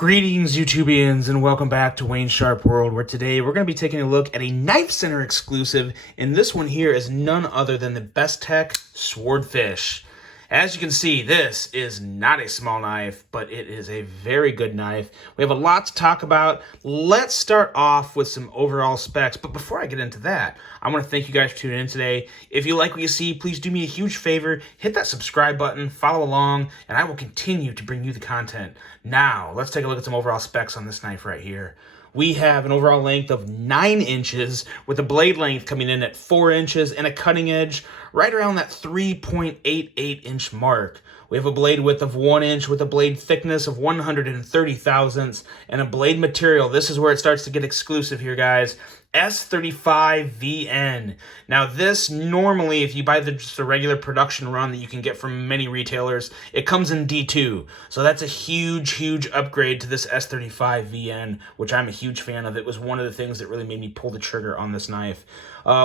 Greetings, YouTubians, and welcome back to Wayne Sharp World, where today we're going to be taking a look at a Knifecenter exclusive, and this one here is none other than the Bestech Swordfish. As you can see, this is not a small knife, but it is a very good knife. We have a lot to talk about. Let's start off with some overall specs, but before I get into that, I want to thank you guys for tuning in today. If you like what you see, please do me a huge favor, hit that subscribe button, follow along, and I will continue to bring you the content. Now, let's take a look at some overall specs on this knife right here. We have an overall length of 9 inches with a blade length coming in at 4 inches and a cutting edge right around that 3.88 inch mark. We have a blade width of 1 inch with a blade thickness of 130 thousandths and a blade material. This is where it starts to get exclusive here, guys. S35VN. Now this normally, if you buy just a regular production run that you can get from many retailers, it comes in D2. So that's a huge upgrade to this S35VN, which I'm a huge fan of. It was one of the things that really made me pull the trigger on this knife.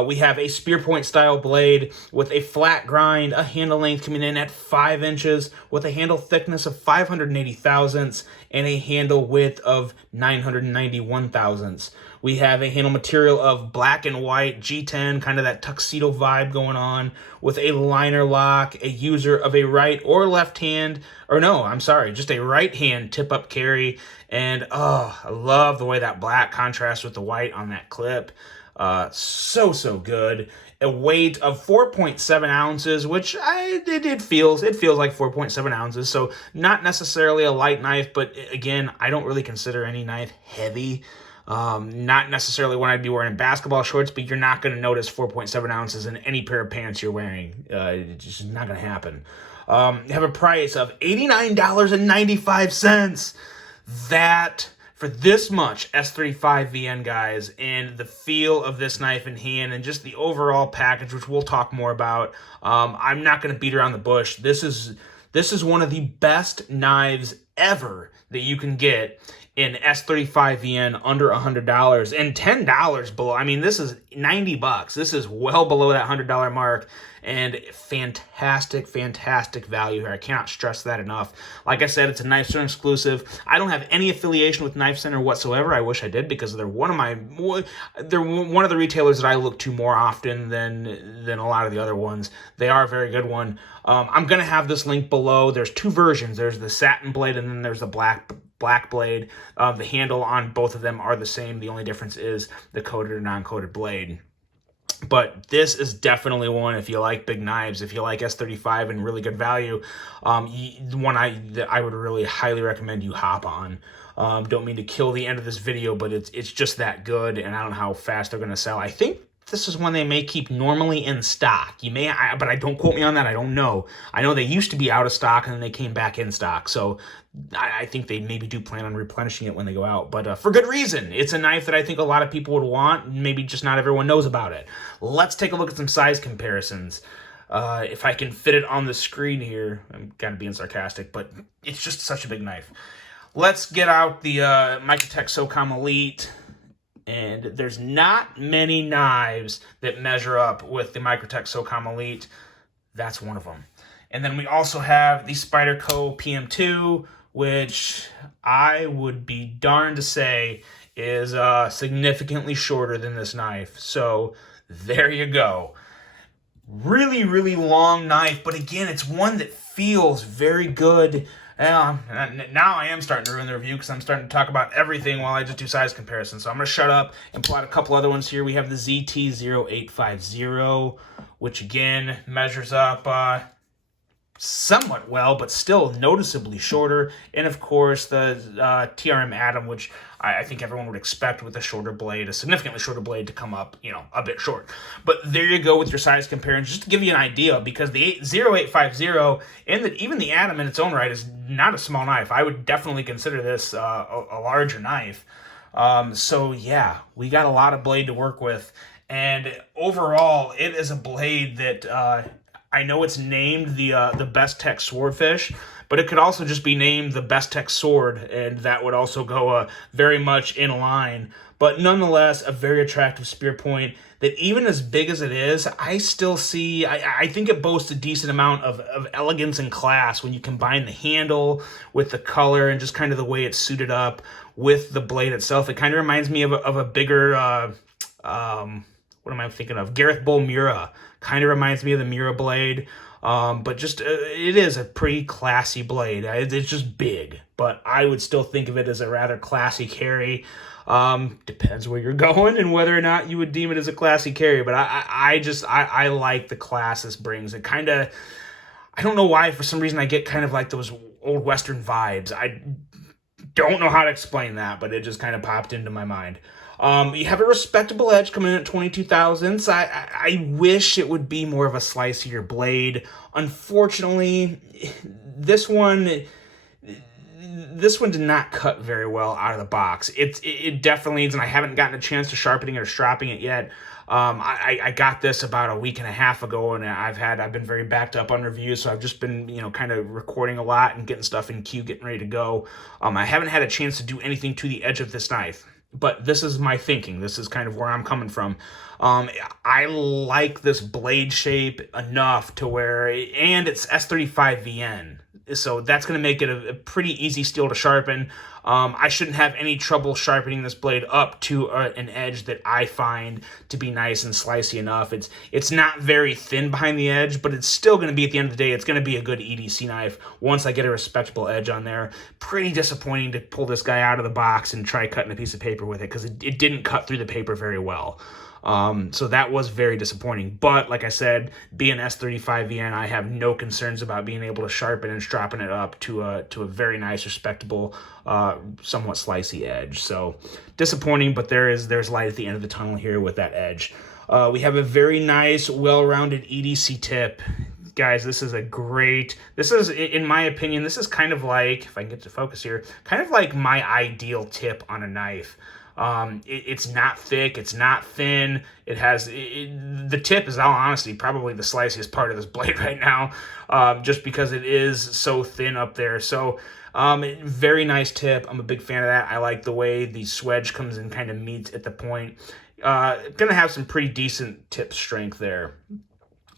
We have a spear point style blade with a flat grind, a handle length coming in at 5 inches with a handle thickness of 580 thousandths and a handle width of 991 thousandths. We have a handle material of black and white G10, kind of that tuxedo vibe going on, with a liner lock, a user of a right or left hand, or no, I'm sorry, just a right hand tip-up carry, and oh, I love the way that black contrasts with the white on that clip. So good. A weight of 4.7 ounces, which it feels like 4.7 ounces, so not necessarily a light knife, but again, I don't really consider any knife heavy. Not necessarily when I'd be wearing basketball shorts, but you're not going to notice 4.7 ounces in any pair of pants you're wearing. It's just not going to happen. You have a price of $89.95. That, for this much S35VN, guys, and the feel of this knife in hand and just the overall package, which we'll talk more about, I'm not going to beat around the bush. This is one of the best knives ever that you can get in S35VN under $100 and $10 below. I mean, this is 90 bucks. This is well below that $100 mark and fantastic value here. I cannot stress that enough. Like I said, it's a Knifecenter exclusive. I don't have any affiliation with Knifecenter whatsoever. I wish I did, because they're one of the retailers that I look to more often than a lot of the other ones. They are a very good one. I'm gonna have this link below. There's 2 versions. There's the satin blade and then there's the black blade. The handle on both of them are the same. The only difference is the coated or non-coated blade. But this is definitely one, if you like big knives, if you like S35 and really good value, one I would really highly recommend you hop on. Don't mean to kill the end of this video, but it's just that good, and I don't know how fast they're going to sell. I think this is one they may keep normally in stock. But I don't quote me on that. I don't know. I know they used to be out of stock and then they came back in stock. So I think they maybe do plan on replenishing it when they go out. But for good reason. It's a knife that I think a lot of people would want. Maybe just not everyone knows about it. Let's take a look at some size comparisons. If I can fit it on the screen here. I'm kind of being sarcastic, but it's just such a big knife. Let's get out the Microtech SOCOM Elite. And there's not many knives that measure up with the Microtech SOCOM Elite. That's one of them. And then we also have the Spyderco PM2, which I would be darned to say is significantly shorter than this knife. So there you go. Really long knife, but again, it's one that feels very good. Now I am starting to ruin the review because I'm starting to talk about everything while I just do size comparisons. So I'm going to shut up and pull out a couple other ones here. We have the ZT0850, which again measures up somewhat well, but still noticeably shorter. And of course the TRM Atom, which I think everyone would expect with a shorter blade, a significantly shorter blade, to come up, a bit short. But there you go with your size comparison, just to give you an idea, because the 0850 and even the Atom in its own right is not a small knife. I would definitely consider this a larger knife. So yeah, we got a lot of blade to work with, and overall it is a blade that I know it's named the Bestech Swordfish, but it could also just be named the Bestech Sword, and that would also go very much in line. But nonetheless, a very attractive spear point that, even as big as it is, I still see, I think it boasts a decent amount of elegance and class when you combine the handle with the color and just kind of the way it's suited up with the blade itself. It kind of reminds me of a bigger, what am I thinking of? Gareth Bull Mura. Kind of reminds me of the Mura blade. But just, it is a pretty classy blade. It's just big, but I would still think of it as a rather classy carry. Depends where you're going and whether or not you would deem it as a classy carry, but I like the class this brings. It kind of, I don't know why, for some reason I get kind of like those old Western vibes. I don't know how to explain that, but it just kind of popped into my mind. You have a respectable edge coming in at 22 thousandths. I wish it would be more of a slicier blade. Unfortunately, this one did not cut very well out of the box. It definitely is, and I haven't gotten a chance to sharpening it or stropping it yet. I got this about a week and a half ago, and I've been very backed up on reviews, so I've just been, kind of recording a lot and getting stuff in queue, getting ready to go. I haven't had a chance to do anything to the edge of this knife, but this is my thinking. This is kind of where I'm coming from. I like this blade shape enough to where, and it's S35VN. So that's going to make it a pretty easy steel to sharpen. I shouldn't have any trouble sharpening this blade up to an edge that I find to be nice and slicey enough. It's not very thin behind the edge, but it's still going to be, at the end of the day, it's going to be a good EDC knife once I get a respectable edge on there. Pretty disappointing to pull this guy out of the box and try cutting a piece of paper with it, because it didn't cut through the paper very well. So that was very disappointing. But like I said, being S35VN, I have no concerns about being able to sharpen and stropping it up to a very nice, respectable, somewhat slicey edge. So disappointing, but there's light at the end of the tunnel here with that edge. We have a very nice, well-rounded EDC tip. Guys, this is, in my opinion, this is kind of like, if I can get to focus here, kind of like my ideal tip on a knife. It's not thick, it's not thin. It has, the tip is, in all honesty, probably the sliciest part of this blade right now, just because it is so thin up there. So, very nice tip. I'm a big fan of that. I like the way the swedge comes and kind of meets at the point. Gonna have some pretty decent tip strength there.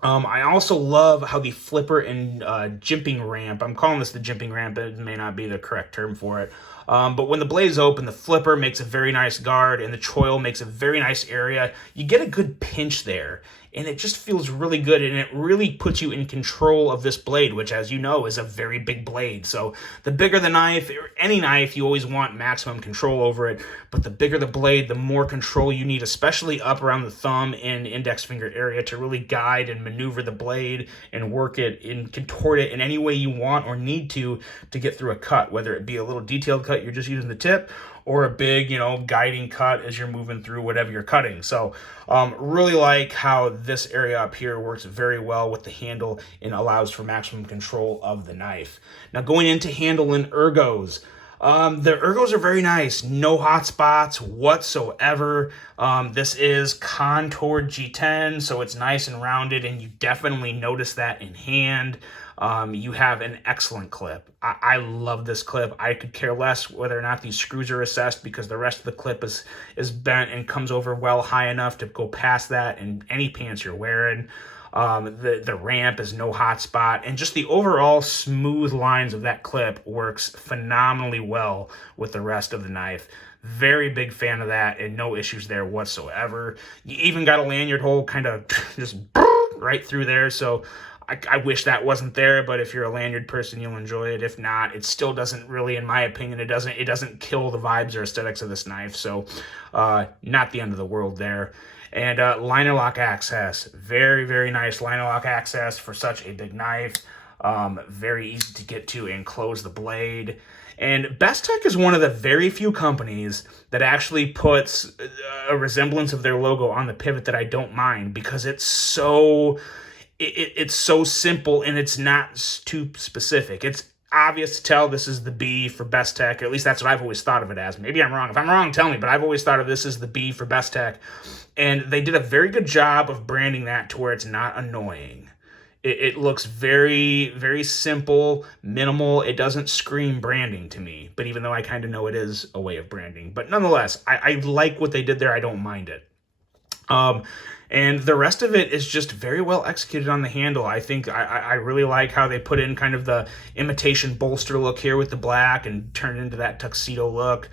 I also love how the flipper and jimping ramp, I'm calling this the jimping ramp, it may not be the correct term for it, but when the blade is open, the flipper makes a very nice guard and the choil makes a very nice area. You get a good pinch there, and it just feels really good, and it really puts you in control of this blade, which, as you know, is a very big blade. So the bigger the knife, or any knife, you always want maximum control over it, but the bigger the blade, the more control you need, especially up around the thumb and index finger area, to really guide and maneuver the blade and work it and contort it in any way you want or need to get through a cut, whether it be a little detailed cut, you're just using the tip, or a big, guiding cut as you're moving through whatever you're cutting. So really like how this area up here works very well with the handle and allows for maximum control of the knife. Now, going into handle and ergos. The ergos are very nice. No hot spots whatsoever. This is contoured G10, so it's nice and rounded, and you definitely notice that in hand. You have an excellent clip. I love this clip. I could care less whether or not these screws are assessed, because the rest of the clip is bent and comes over well high enough to go past that in any pants you're wearing. The ramp is no hot spot, and just the overall smooth lines of that clip works phenomenally well with the rest of the knife. Very big fan of that, and no issues there whatsoever. You even got a lanyard hole kind of just right through there, so I wish that wasn't there, but if you're a lanyard person, you'll enjoy it. If not, it still doesn't really, in my opinion, it doesn't kill the vibes or aesthetics of this knife, so not the end of the world there. And liner lock access, very, very nice liner lock access for such a big knife. Very easy to get to and close the blade. And Bestech is one of the very few companies that actually puts a resemblance of their logo on the pivot that I don't mind, because it's so simple and it's not too specific. It's obvious to tell this is the B for Bestech. At least that's what I've always thought of it as. Maybe I'm wrong. If I'm wrong, tell me, but I've always thought of this as the B for Bestech. And they did a very good job of branding that to where it's not annoying. It looks very, very simple, minimal. It doesn't scream branding to me, but even though I kind of know it is a way of branding. But nonetheless, I like what they did there. I don't mind it. And the rest of it is just very well executed on the handle. I think I really like how they put in kind of the imitation bolster look here with the black and turn it into that tuxedo look.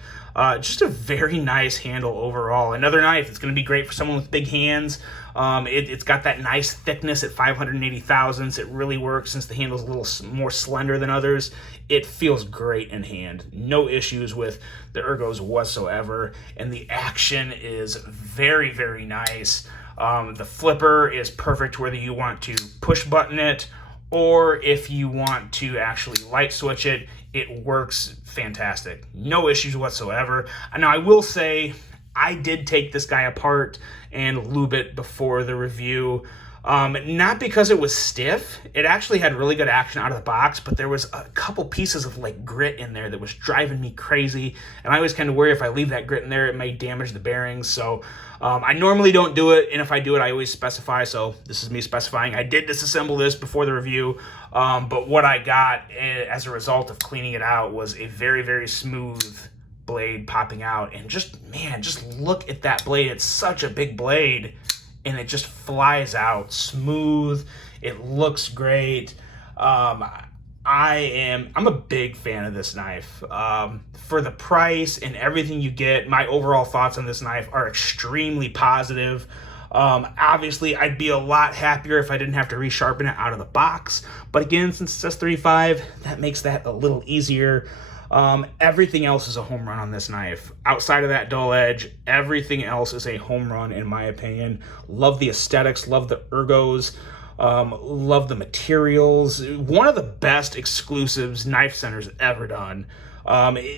Just a very nice handle overall. Another knife that's going to be great for someone with big hands. It's got that nice thickness at 580 thousandths. It really works since the handle's a little more slender than others. It feels great in hand. No issues with the ergos whatsoever. And the action is very, very nice. The flipper is perfect whether you want to push button it or if you want to actually light switch it. It works fantastic. No issues whatsoever. Now, I will say I did take this guy apart and lube it before the review. Not because it was stiff. It actually had really good action out of the box, but there was a couple pieces of like grit in there that was driving me crazy. And I always kind of worry if I leave that grit in there, it may damage the bearings. So I normally don't do it. And if I do it, I always specify. So this is me specifying. I did disassemble this before the review. But what I got as a result of cleaning it out was a very, very smooth blade popping out. And just, man, just look at that blade. It's such a big blade. And it just flies out smooth. It looks great. I'm a big fan of this knife. For the price and everything you get, my overall thoughts on this knife are extremely positive. Obviously, I'd be a lot happier if I didn't have to resharpen it out of the box. But again, since it's S35, that makes that a little easier. Everything else is a home run on this knife. Outside of that dull edge, everything else is a home run in my opinion. Love the aesthetics, love the ergos, love the materials. One of the best exclusives Knifecenter's ever done.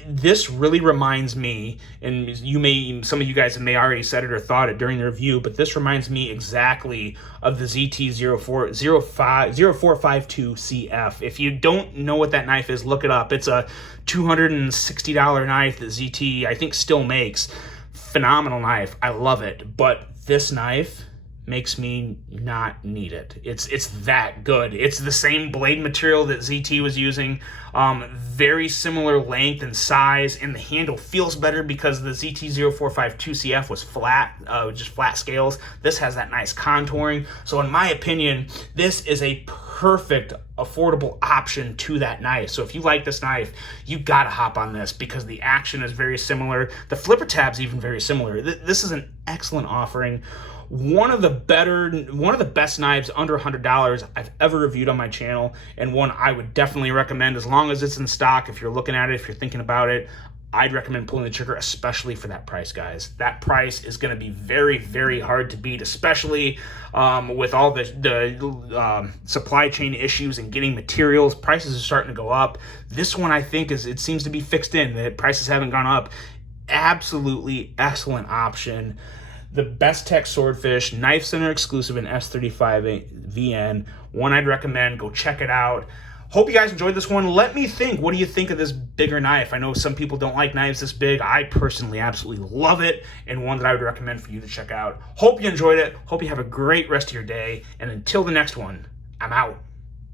This really reminds me, and some of you guys may already said it or thought it during the review, but this reminds me exactly of the ZT0452CF. If you don't know what that knife is, look it up. It's a $260 knife that ZT, I think, still makes. Phenomenal knife. I love it. But this knife makes me not need it. It's that good. It's the same blade material that ZT was using, very similar length and size, and the handle feels better because the ZT0452CF was flat, just flat scales. This has that nice contouring. So in my opinion, this is a perfect affordable option to that knife. So if you like this knife, you gotta hop on this because the action is very similar. The flipper tab's even very similar. This is an excellent offering. One of the best knives under $100 I've ever reviewed on my channel, and one I would definitely recommend as long as it's in stock. If you're looking at it, if you're thinking about it, I'd recommend pulling the trigger, especially for that price, guys. That price is going to be very, very hard to beat, especially with all the supply chain issues and getting materials. Prices are starting to go up. This one, I think, it seems to be fixed in. The prices haven't gone up. Absolutely excellent option. The Bestech Swordfish, Knifecenter Exclusive and S35VN, one I'd recommend. Go check it out. Hope you guys enjoyed this one. Let me think. What do you think of this bigger knife? I know some people don't like knives this big. I personally absolutely love it, and one that I would recommend for you to check out. Hope you enjoyed it. Hope you have a great rest of your day. And until the next one, I'm out.